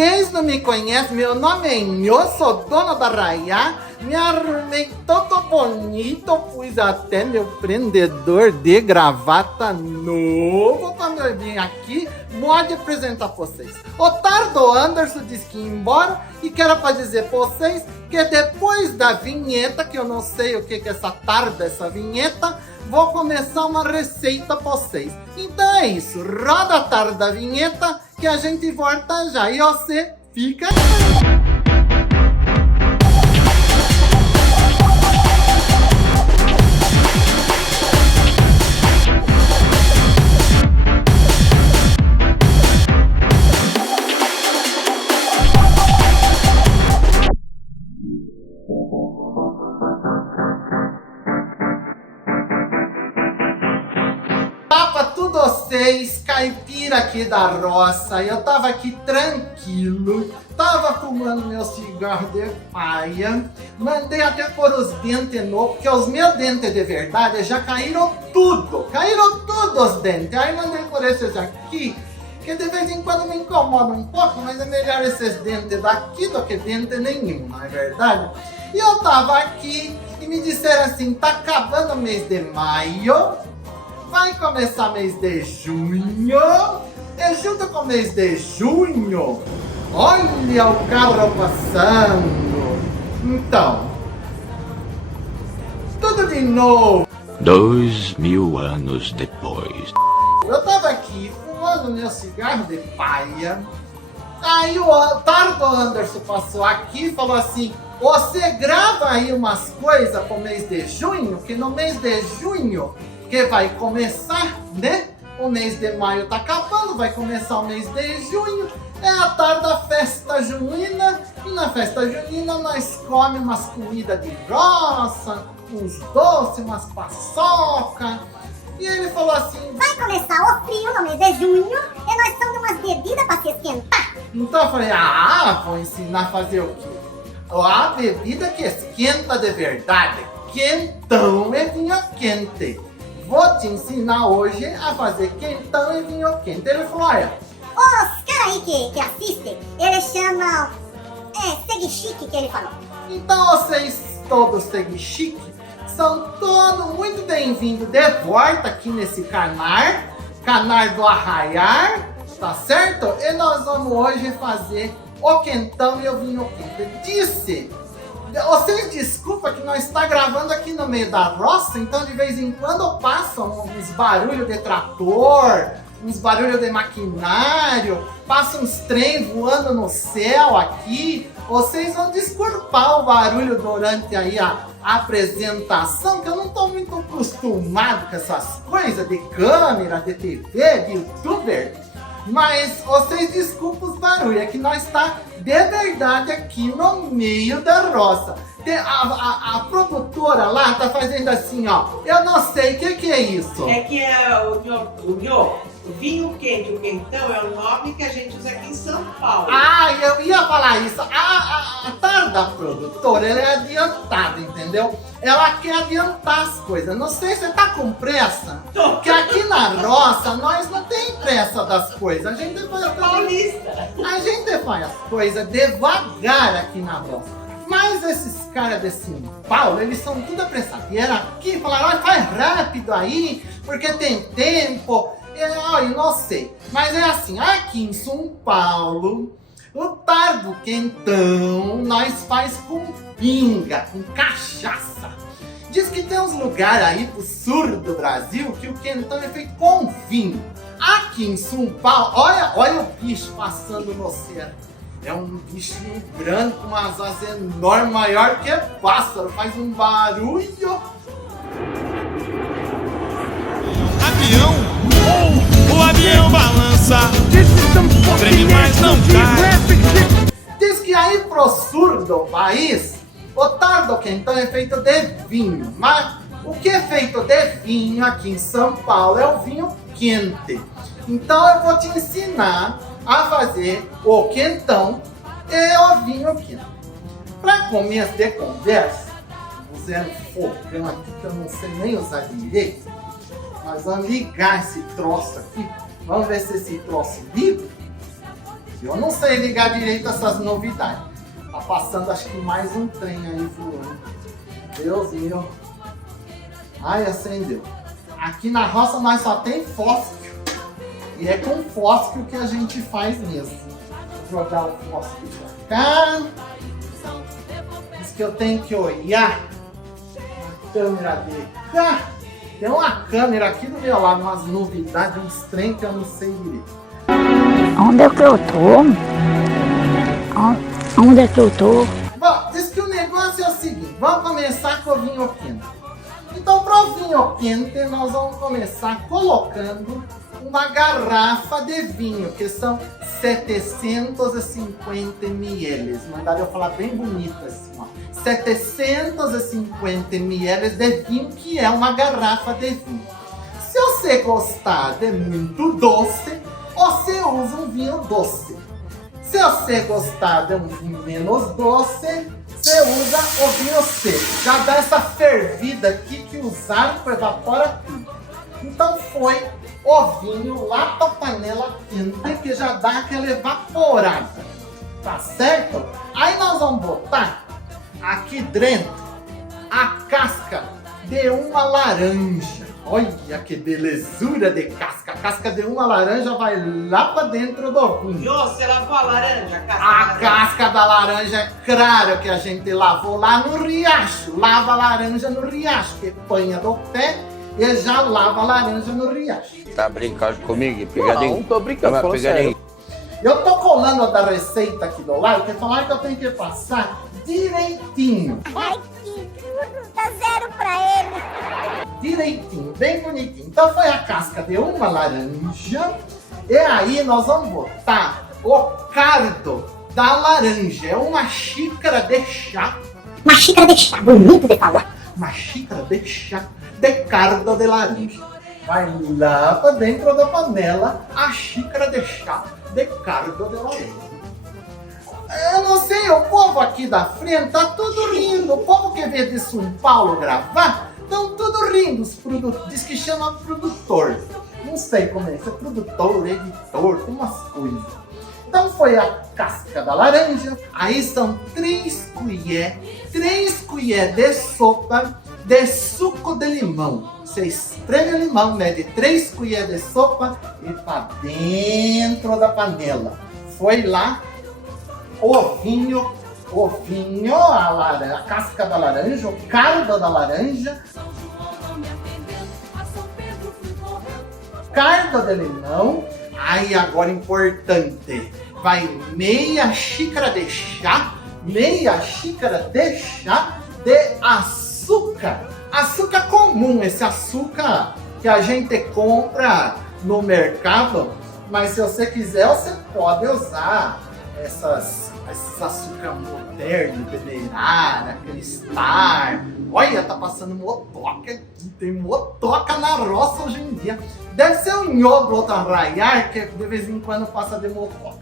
vocês não me conhecem, meu nome é Nho, sou dona da Arraiá. Me arrumei todo bonito, pus até meu prendedor de gravata novo quando eu vim aqui. Pode apresentar pra vocês. O Tardo Anderson disse que ia embora e quero pra dizer pra vocês que depois da vinheta, que eu não sei o que é essa tarde, essa vinheta, vou começar uma receita pra vocês. Então é isso, roda a tarde da vinheta que a gente volta já e você fica aí. Pra tudo vocês, caipira aqui da roça, eu tava aqui tranquilo, tava fumando meu cigarro de paia, mandei até pôr os dentes novos, porque os meus dentes de verdade já caíram tudo os dentes, aí mandei por esses aqui, que de vez em quando me incomoda um pouco, mas é melhor esses dentes daqui do que dente nenhum, não é verdade? E eu tava aqui e me disseram assim, tá acabando o mês de maio, vai começar mês de junho, e junto com o mês de junho, olha o carro passando. Então, tudo de novo. 2000 anos depois. Eu tava aqui fumando meu cigarro de paia, aí o Tardo Anderson passou aqui e falou assim, você grava aí umas coisas pro mês de junho, que no mês de junho que vai começar, né? O mês de maio tá acabando, vai começar o mês de junho. É a tarde da festa junina. E na festa junina nós comemos umas comidas de roça, uns doces, umas paçoca. E ele falou assim, vai começar o frio no mês de junho e nós estamos umas bebidas para se esquentar. então eu falei, vou ensinar a fazer o quê? A bebida que esquenta de verdade. Quentão é vinho quente. Vou te ensinar hoje a fazer quentão e vinho quente. Ele falou, olha, Os caras aí que assistem, eles chamam... segue chique que ele falou. então vocês todos seguem chique, são todos muito bem-vindos de volta aqui nesse canal do Arraiar, tá certo? E nós vamos hoje fazer o quentão e o vinho quente. Vocês desculpa que nós está gravando aqui no meio da roça, então de vez em quando passam uns barulhos de trator, uns barulhos de maquinário, passam uns trem voando no céu aqui. Vocês vão desculpar o barulho durante aí a apresentação, que eu não estou muito acostumado com essas coisas de câmera, de TV, de youtuber. Mas vocês desculpem os barulhos, é que nós está de verdade aqui no meio da roça. A produtora lá tá fazendo assim, ó. Eu não sei o que é isso. É que o vinho quente, o quentão, é o nome que a gente usa aqui em São Paulo. Eu ia falar isso. A tarde da produtora, ela é adiantada, entendeu? Ela quer adiantar as coisas. Não sei se você tá com pressa. Porque aqui na roça, nós não tem pressa das coisas. A gente faz as coisas devagar aqui na roça. Mas esses caras de São Paulo, eles são tudo apressados. Vieram aqui e falaram, faz rápido aí, porque tem tempo. Eu não sei. Mas é assim, aqui em São Paulo, o tardo quentão nós faz com pinga, com cachaça. Diz que tem uns lugares aí pro sul do Brasil que o quentão é feito com vinho. Aqui em São Paulo, olha o bicho passando no oceano. É um bichinho grande com umas asas enormes, maior que pássaro, faz um barulho. Avião, o avião balança, treme mas não cai. Diz que aí pro sul do país, o tardo quentão é feito de vinho. Mas o que é feito de vinho aqui em São Paulo é o vinho quente. Então eu vou te ensinar a fazer o quentão e o vinho quente. Para começo de conversa, usando fogão aqui que eu não sei nem usar direito, nós vamos ligar esse troço aqui. Vamos ver se esse troço liga. Eu não sei ligar direito essas novidades. Tá passando acho que mais um trem aí voando. Deus meu. Ai, acendeu. Aqui na roça nós só tem fósforo. E é com fósforo que a gente faz mesmo. Vou jogar o fósforo pra cá. Diz que eu tenho que olhar a câmera de cá. Tem uma câmera aqui do meu lado, umas novidades, uns trem que eu não sei direito. Onde é que eu tô? Onde é que eu tô? Bom, diz que o negócio é o seguinte, vamos começar com o vinho quente. Então, para o vinho quente, nós vamos começar colocando uma garrafa de vinho, que são 750 ml. Mandaram eu falar bem bonito assim, ó. 750 ml de vinho, que é uma garrafa de vinho. Se você gostar de muito doce, você usa um vinho doce. Se você gostar de um vinho menos doce, você usa o vinho seco. Já dá essa fervida aqui que usaram para evaporar tudo. Então foi o vinho lá para a panela quente, que já dá aquela evaporada. Tá certo? Aí nós vamos botar aqui dentro a casca de uma laranja. Olha que belezura de casca. A casca de uma laranja vai lá para dentro do vinho. Nhô, você lavou a laranja? A casca da laranja é claro que a gente lavou lá no riacho. Lava a laranja no riacho, que panha do pé e já lava a laranja no riacho. Tá brincando comigo? Pegadinho? Não tô brincando, falando sério. Eu tô colando da receita aqui do lado, porque falaram que eu tenho que passar direitinho. Ai, que tudo, dá 0 pra ele. Direitinho, bem bonitinho. Então foi a casca de uma laranja. E aí nós vamos botar o cardo da laranja. É uma xícara de chá. Uma xícara de chá, bonito de falar. Uma xícara de chá de cardo de laranja. Vai lá para dentro da panela a xícara de chá de cardo de laranja. Eu não sei, o povo aqui da frente tá tudo rindo. O povo que veio de São Paulo gravar, estão tudo rindo. Os diz que chama produtor. Não sei como é, se é produtor, editor, tem umas coisas. Então foi a casca da laranja. Aí são 3 colheres de sopa de suco de limão. Você espreme o limão, mede 3 colheres de sopa e tá dentro da panela. Foi lá o vinho, a casca da laranja, o cardo da laranja, cardo de limão. Aí agora importante, vai meia xícara de chá de açúcar. Açúcar comum, esse açúcar que a gente compra no mercado, mas se você quiser, você pode usar esses açúcar moderno, Demerara, Cristal. Olha, tá passando motoca aqui, tem motoca na roça hoje em dia. Deve ser um nhô do outro arraiar, que de vez em quando passa de motoca.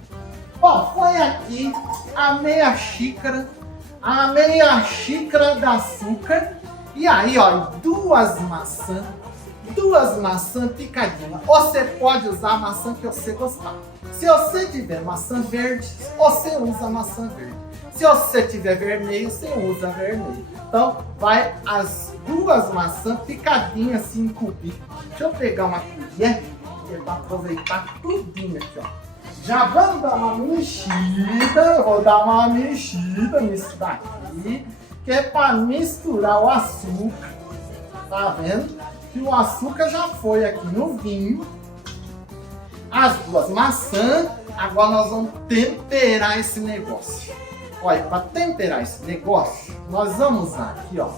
Bom, foi aqui a meia xícara de açúcar. E aí, ó, duas maçãs picadinhas. Você pode usar a maçã que você gostar. Se você tiver maçã verde, você usa maçã verde. Se você tiver vermelho, você usa vermelho. Então, vai as 2 maçãs picadinhas assim em cubinho. Deixa eu pegar uma colher para aproveitar tudinho aqui, ó. Já vamos dar uma mexida. Vou dar uma mexida nisso daqui, que é para misturar o açúcar. Tá vendo? Que o açúcar já foi aqui no vinho. As 2 maçãs. Agora nós vamos temperar esse negócio. Olha, para temperar esse negócio, nós vamos usar aqui, ó,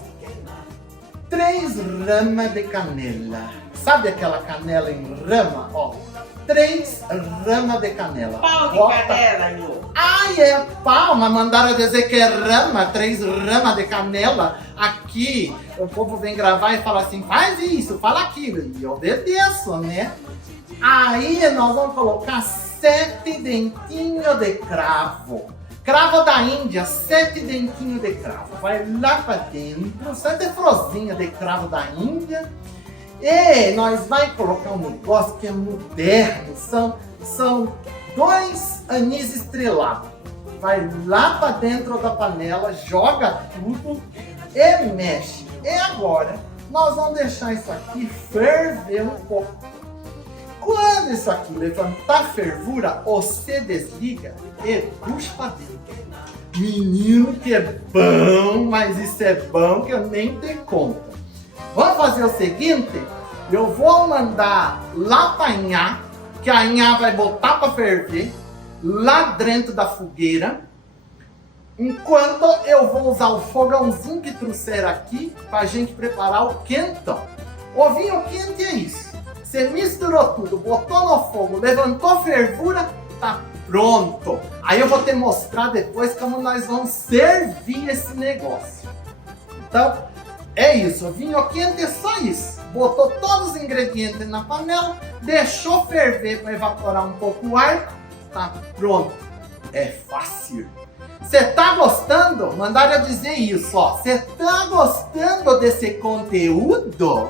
3 ramas de canela. Sabe aquela canela em rama? Ó, 3 ramas de canela. Pau de canela, Nhô. Ai, é pau, mas mandaram dizer que é rama, 3 ramas de canela. Aqui, o povo vem gravar e fala assim, faz isso, fala aquilo. E eu obedeço, né? Aí nós vamos colocar 7 dentinhos de cravo. Cravo da Índia, 7 dentinhos de cravo. Vai lá pra dentro, 7 frozinhas de cravo da Índia. E nós vai colocar um negócio que é moderno. São 2 anis estrelados. Vai lá para dentro da panela, joga tudo e mexe. E agora nós vamos deixar isso aqui ferver um pouco. Quando isso aqui levantar fervura, você desliga e puxa para dentro. Menino, que é bom, mas isso é bom que eu nem dei conta. Vamos fazer o seguinte, eu vou mandar lá para a Inhá, que a Inhá vai botar para ferver, lá dentro da fogueira, enquanto eu vou usar o fogãozinho que trouxeram aqui, para a gente preparar o quentão. O vinho quente é isso. Você misturou tudo, botou no fogo, levantou fervura, tá pronto. Aí eu vou te mostrar depois como nós vamos servir esse negócio. Então, é isso. O vinho quente é só isso. Botou todos os ingredientes na panela, deixou ferver para evaporar um pouco o ar, tá pronto. É fácil. Você tá gostando? Mandaram eu dizer isso, ó. Você tá gostando desse conteúdo?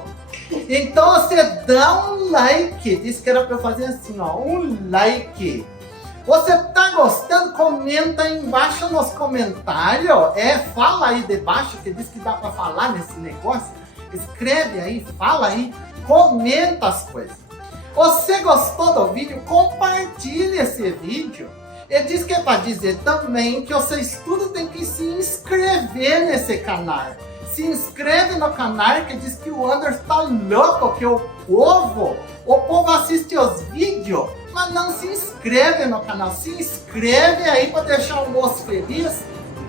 Então você dá um like. Disse que era para eu fazer assim, ó, um like. Você tá gostando? Comenta aí embaixo nos comentários. Fala aí debaixo, que diz que dá para falar nesse negócio. Escreve aí, fala aí, comenta as coisas. Você gostou do vídeo? Compartilhe esse vídeo. Ele diz que é para dizer também que vocês tudo tem que se inscrever nesse canal. Se inscreve no canal, que diz que o Anderson tá louco, que o povo assiste os vídeos, mas não se inscreve no canal. Se inscreve aí para deixar o moço feliz.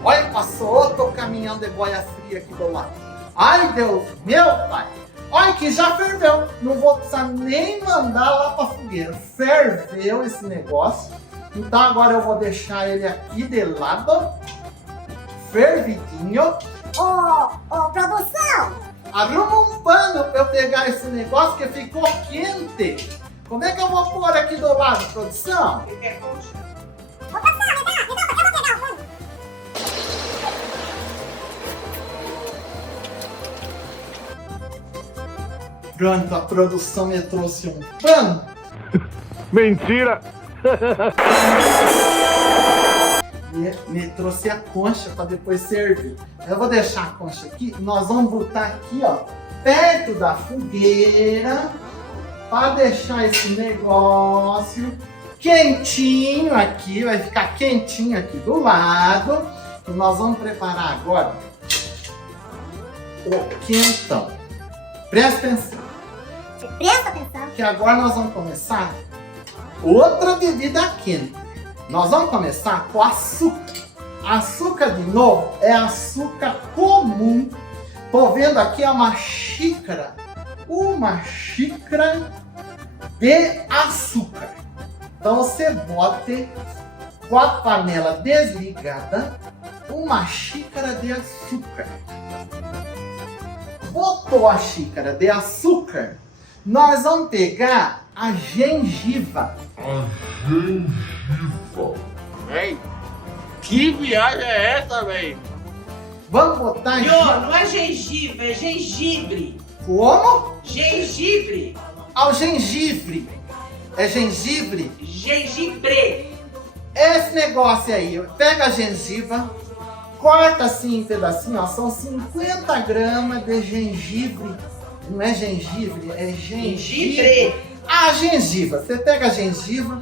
Olha, passou outro caminhão de boia fria aqui do lado. Ai, Deus, meu pai. Olha que já ferveu. Não vou precisar nem mandar lá para fogueira. Ferveu esse negócio. Então agora eu vou deixar ele aqui de lado. Fervidinho. Ô, produção! Arruma um pano para eu pegar esse negócio que ficou quente. Como é que eu vou pôr aqui do lado, produção? Você quer concha? Ô, produção, eu vou pegar o pano. Pronto, a produção me trouxe um pano. Mentira! E me trouxe a concha para depois servir. Eu vou deixar a concha aqui. Nós vamos botar aqui, ó, perto da fogueira, para deixar esse negócio quentinho aqui. Vai ficar quentinho aqui do lado. E nós vamos preparar agora o quentão. Presta atenção. Presta atenção. Que agora nós vamos começar outra bebida quente. Nós vamos começar com açúcar. Açúcar, de novo, é açúcar comum. Tô vendo aqui uma xícara de açúcar. Então você bota com a panela desligada uma xícara de açúcar. Botou a xícara de açúcar, nós vamos pegar a gengiva. Véi, que viagem é essa, véi? Vamos botar Não é gengiva, é gengibre. Como? Gengibre. Ao gengibre. É gengibre? Gengibre. Esse negócio aí, pega a gengiva, corta assim em pedacinho, ó, são 50 gramas de gengibre. Não é gengibre, é gengibre. A gengiva, você pega a gengiva.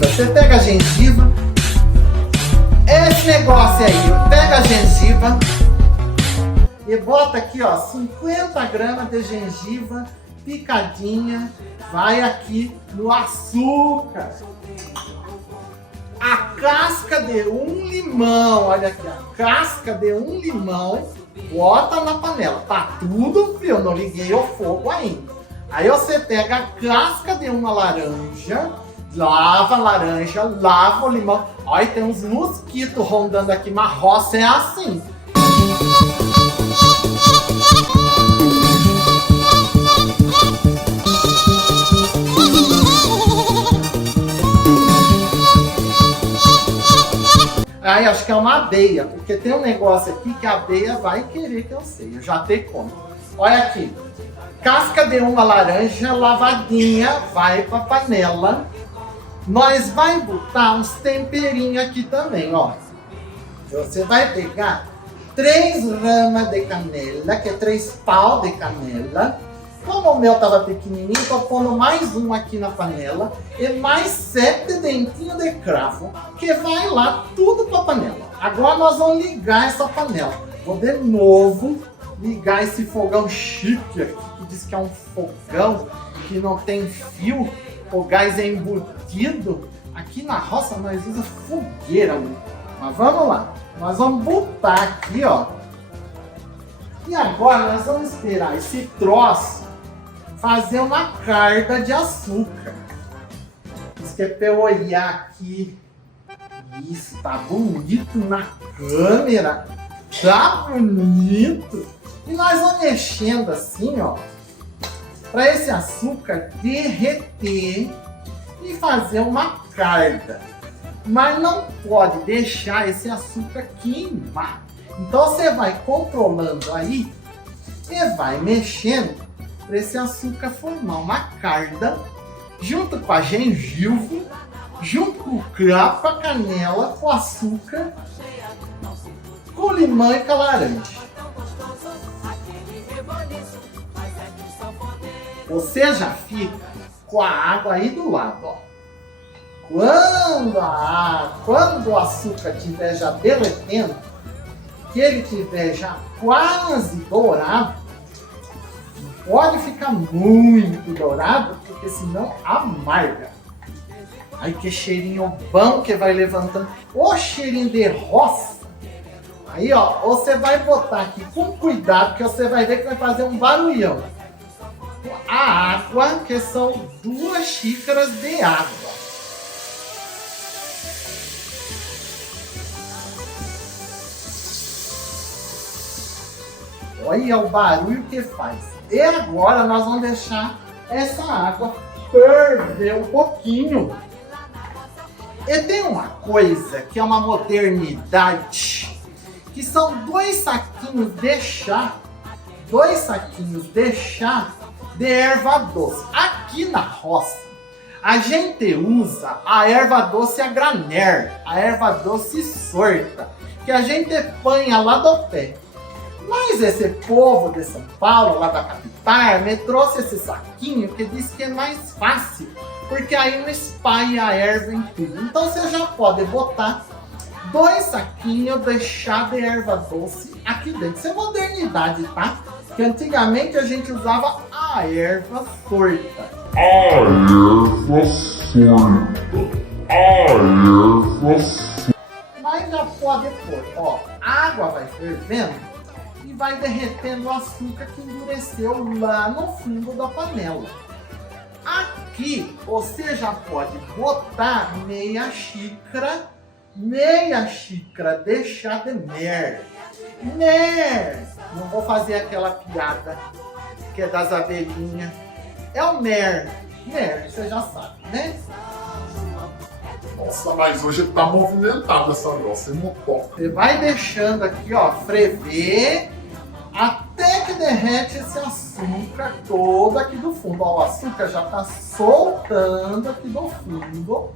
Você pega a gengiva. Esse negócio aí, pega a gengiva e bota aqui, ó, 50 gramas de gengiva picadinha, vai aqui no açúcar. A casca de um limão, olha aqui, a casca de um limão, bota na panela. Tá tudo frio, não liguei o fogo ainda. Aí você pega a casca de uma laranja, lava a laranja, lava o limão. Olha, tem uns mosquitos rondando aqui, mas roça é assim. Aí acho que é uma abelha, porque tem um negócio aqui que a abelha vai querer que eu sei. Eu já tenho como. Olha aqui. Casca de uma laranja lavadinha, vai pra panela. Nós vai botar uns temperinhos aqui também, ó. Você vai pegar 3 ramas de canela, que é 3 pau de canela. Como o meu tava pequenininho, tô pondo mais um aqui na panela. E mais 7 dentinhos de cravo, que vai lá tudo pra panela. Agora nós vamos ligar essa panela. Vou de novo ligar esse fogão chique aqui, que diz que é um fogão que não tem fio, o gás é embutido. Aqui na roça nós usamos fogueira, né? Mas vamos lá, nós vamos botar aqui, ó. E agora nós vamos esperar esse troço fazer uma carga de açúcar. Isso que é pra eu olhar aqui. Isso, tá bonito na câmera. Tá bonito. E nós vamos mexendo assim, ó, para esse açúcar derreter e fazer uma carga. Mas não pode deixar esse açúcar queimar. Então você vai controlando aí e vai mexendo para esse açúcar formar uma carga junto com a gengibre, junto com o cravo, com a canela, com o açúcar, com o limão e com a laranja. Você já fica com a água aí do lado, ó. Quando o açúcar estiver já derretendo, que ele estiver já quase dourado, não pode ficar muito dourado, porque senão amarga. Aí que cheirinho bom que vai levantando. O cheirinho de roça. Aí, ó, você vai botar aqui com cuidado, que você vai ver que vai fazer um barulhão. A água, que são 2 xícaras de água. Olha o barulho que faz. E agora nós vamos deixar essa água ferver um pouquinho. E tem uma coisa que é uma modernidade, que são 2 saquinhos de chá. 2 saquinhos de chá de erva doce. Aqui na roça, a gente usa a erva doce a granel, a erva doce sorta, que a gente apanha lá do pé. Mas esse povo de São Paulo, lá da capital, me trouxe esse saquinho que diz que é mais fácil, porque aí não espalha a erva em tudo. Então você já pode botar 2 saquinhos de chá de erva doce aqui dentro. Isso é modernidade, tá? Que antigamente a gente usava a erva sorta. A erva sorta. A erva sorta. Mas já pode pôr, ó, a água vai fervendo e vai derretendo o açúcar que endureceu lá no fundo da panela. Aqui você já pode botar meia xícara de chá de mel. Não vou fazer aquela piada que é das abelhinhas. É o mel, você já sabe, né? Nossa, mas hoje tá movimentada essa grossa, é motor. Você vai deixando aqui, ó, ferver até que derrete esse açúcar todo aqui do fundo. Ó, o açúcar já tá soltando aqui do fundo,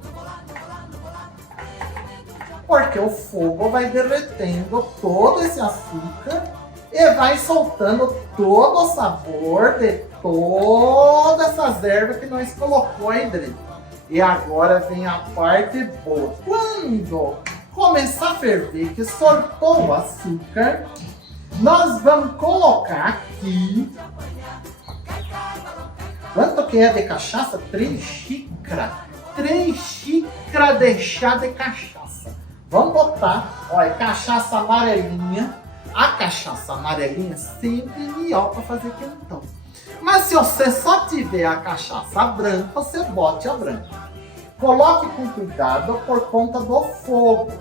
porque o fogo vai derretendo todo esse açúcar e vai soltando todo o sabor de todas essas ervas que nós colocou aí dentro. E agora vem a parte boa. Quando começar a ferver, que soltou o açúcar, nós vamos colocar aqui. Quanto que é de cachaça? 3 xícaras. 3 xícaras de chá de cachaça. Vamos botar, olha, cachaça amarelinha. A cachaça amarelinha sempre é melhor para fazer quentão. Mas se você só tiver a cachaça branca, você bote a branca. Coloque com cuidado por conta do fogo.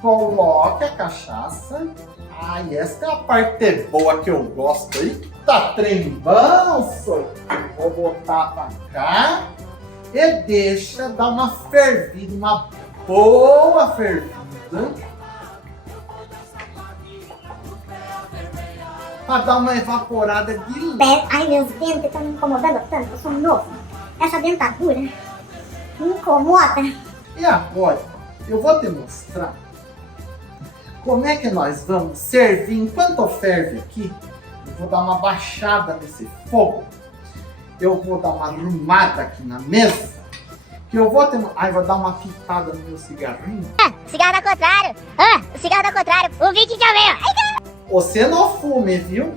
Coloque a cachaça. Ai, essa é a parte boa que eu gosto aí. Tá trembando, vou botar pra cá. E deixa dar uma fervida, uma boa fervida. pra dar uma evaporada de leite. Ai, meus dentes estão me incomodando tanto, eu sou novo. Essa dentadura me incomoda. E agora, eu vou te mostrar como é que nós vamos servir. Enquanto ferve aqui, eu vou dar uma baixada nesse fogo. Eu vou dar uma arrumada aqui na mesa. Que eu vou ter... vou dar uma pitada no meu cigarrinho. Cigarro ao contrário. O cigarro ao contrário. O Vicky já veio. Você não fume, viu?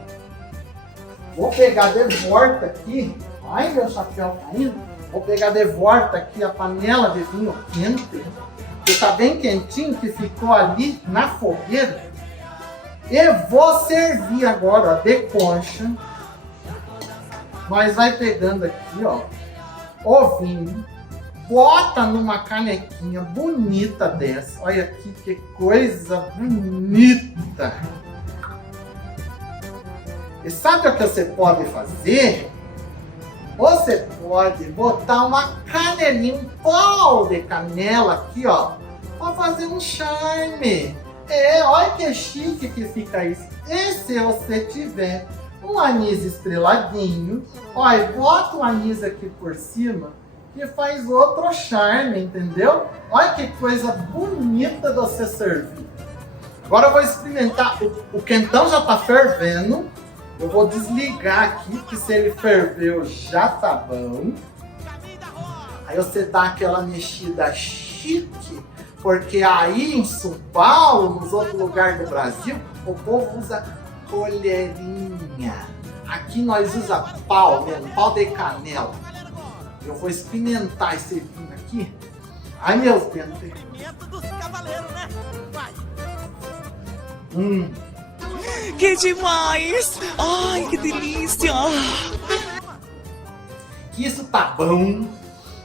Vou pegar de volta aqui. Ai, meu chapéu caindo. Vou pegar de volta aqui a panela de vinho quente. Que tá bem quentinho, que ficou ali na fogueira. E vou servir agora, ó, de concha. Nós vai pegando aqui, ó, o vinho. Bota numa canequinha bonita dessa. Olha aqui que coisa bonita. E sabe o que você pode fazer? Você pode botar uma canelinha, um pau de canela aqui, ó, pra fazer um charme. Olha que chique que fica isso. E se você tiver um anis estreladinho, olha, bota o anis aqui por cima, que faz outro charme, entendeu? Olha que coisa bonita de você servir. Agora eu vou experimentar. O quentão já tá fervendo. Eu vou desligar aqui, que se ele ferveu já tá bom. Aí você dá aquela mexida chique, porque aí em São Paulo, nos outros lugares do Brasil, o povo usa colherinha. Aqui nós usa pau mesmo, pau de canela. Eu vou experimentar esse vinho aqui. Ai, meus dentes. Que demais! Ai, que delícia! Que isso tá bom.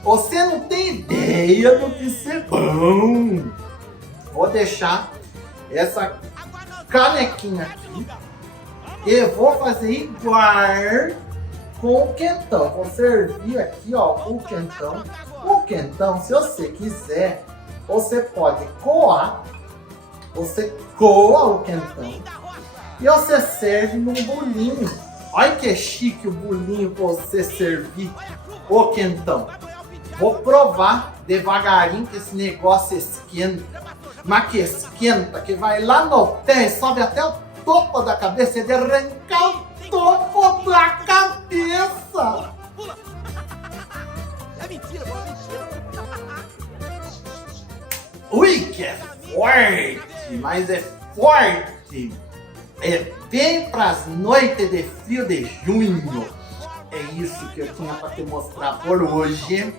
Você não tem ideia do que isso é bom. Vou deixar essa canequinha aqui. E vou fazer igual com o quentão. Vou servir aqui, ó, o quentão. O quentão, se você quiser, você pode coar. Você coa o quentão e você serve num bolinho. Olha que chique o bolinho pra você servir o quentão. Vou provar devagarinho que esse negócio esquenta. Mas que esquenta, que vai lá no pé e sobe até o topo da cabeça e de arrancar o topo da cabeça. Ui, que é forte, mas é forte. É bem pras noites de frio de junho. É isso que eu tinha para te mostrar por hoje.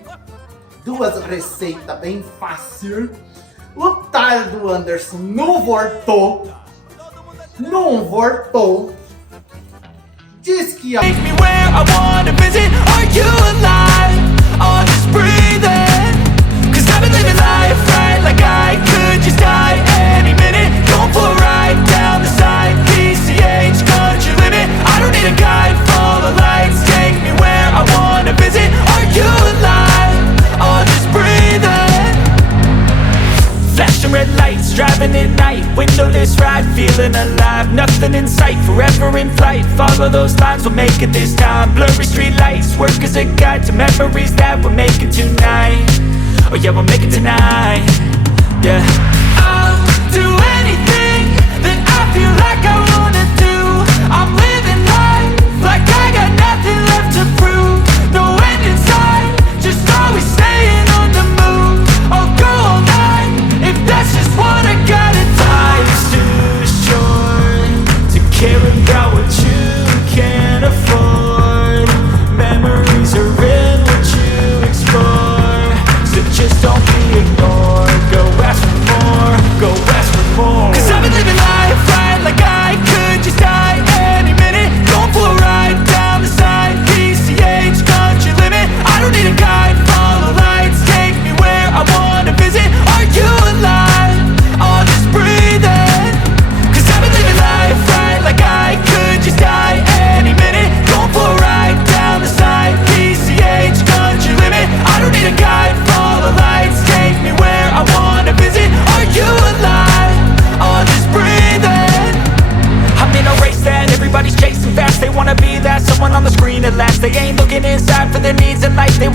Duas receitas bem fáceis. O tal do Anderson não voltou. Não voltou. Diz que Take me where I wanna visit. Are you alive? Or just breathing? 'Cause I've been living life right like I could just die any minute. Going for a ride down the side. PCH, country limit. I don't need a guide, follow lights. Take me where I wanna visit. Are you alive? Or just breathing? Flashing red lights, driving at night. Windowless ride, feeling alive. Nothing in sight, forever in flight. Follow those lines, we'll make it this time. Blurry street lights, work as a guide to memories that we're making tonight. Oh yeah, we'll make it tonight. Yeah, I'll do anything that I feel like I wanna do. I'm living life like I got nothing left to prove. No end in sight, just always staying on the move. I'll go all night if that's just what I gotta do. Life's too short to care about what you can't afford. Memories are in what you explore, so just don't be ignored. Go ask for more.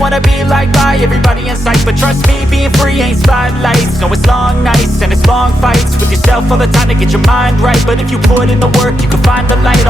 wanna be liked by everybody in sight, but trust me, being free ain't spotlights. No, it's long nights and it's long fights with yourself all the time to get your mind right. But if you put in the work, you can find the light.